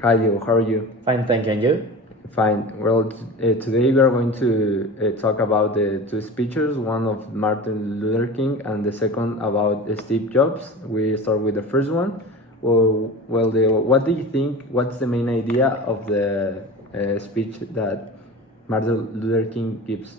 Hi, Diego. How are you? Fine, thank you. And you? Fine. Well, today we are going to talk about the two speeches, one of Martin Luther King and the second about Steve Jobs. We start with the first one. Diego, what do you think? What's the main idea of the speech that Martin Luther King gives?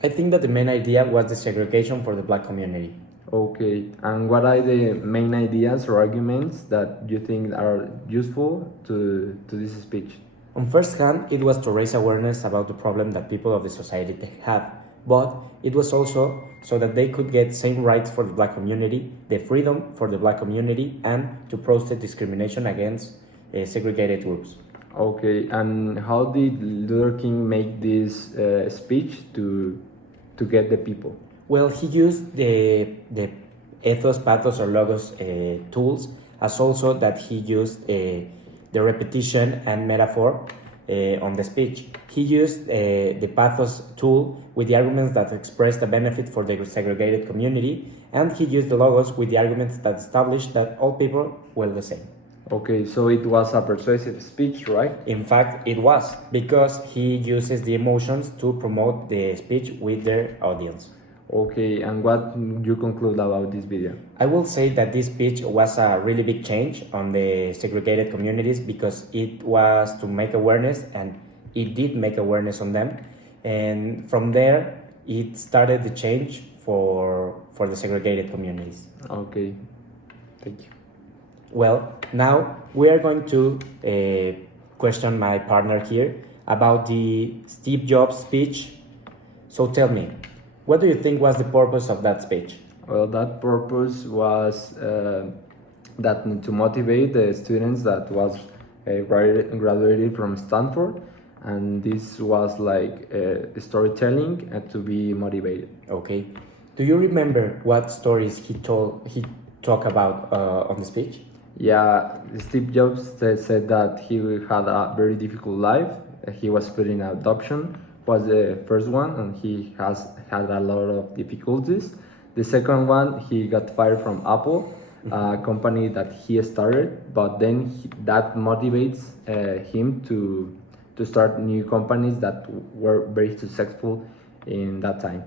I think that the main idea was the segregation for the black community. Okay, and what are the main ideas or arguments that you think are useful to this speech? On first hand, it was to raise awareness about the problem that people of the society have, but it was also so that they could get same rights for the black community, the freedom for the black community, and to protest discrimination against segregated groups. Okay, and how did Luther King make this speech to get the people? Well, he used the ethos, pathos, or logos tools, as also that he used the repetition and metaphor on the speech. He used the pathos tool with the arguments that expressed the benefit for the segregated community, and he used the logos with the arguments that established that all people were the same. Okay, so it was a persuasive speech, right? In fact, it was, because he uses the emotions to promote the speech with their audience. Okay, and what you conclude about this video? I will say that this speech was a really big change on the segregated communities because it was to make awareness, and it did make awareness on them. And from there, it started the change for the segregated communities. Okay, thank you. Well, now we are going to question my partner here about the Steve Jobs speech. So tell me, what do you think was the purpose of that speech? Well, that purpose was that to motivate the students that was graduated from Stanford, and this was like storytelling to be motivated. Okay. Do you remember what stories he talked about on the speech? Yeah, Steve Jobs said that he had a very difficult life. He was put in adoption, was the first one, and he has had a lot of difficulties. The second one, he got fired from Apple, a company that he started, but then that motivates him to start new companies that were very successful in that time.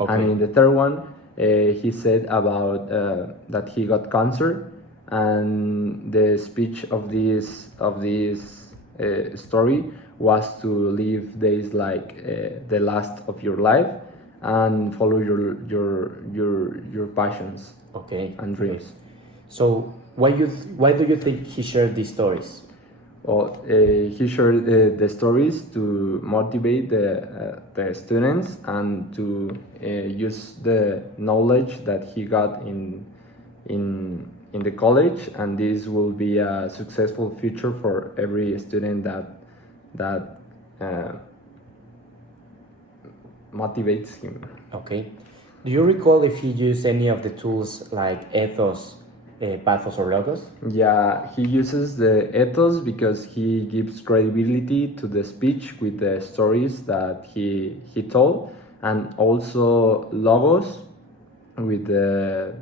Okay. And in the third one, he said about that he got cancer, and the speech of this story was to live days like the last of your life and follow your passions, okay, and dreams. So why do you think he shared these stories? Well, he shared the stories to motivate the students and to use the knowledge that he got in the college, and this will be a successful future for every student that motivates him. Okay. Do you recall if he used any of the tools like ethos, pathos, or logos? Yeah, he uses the ethos because he gives credibility to the speech with the stories that he told, and also logos with the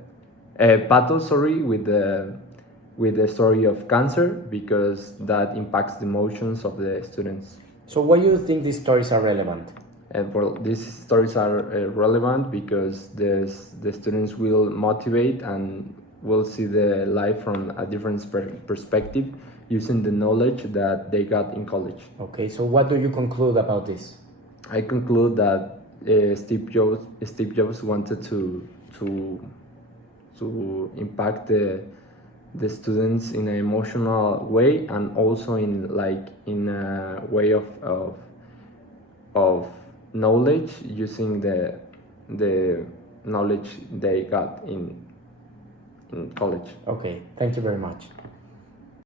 pathos, sorry, with the story of cancer, because that impacts the emotions of the students. So why do you think these stories are relevant? Well, these stories are relevant because the students will motivate and will see the life from a different perspective using the knowledge that they got in college. Okay, so what do you conclude about this? I conclude that Steve Jobs wanted to impact the students in an emotional way, and also in a way of knowledge, using the knowledge they got in college. Okay, thank you very much.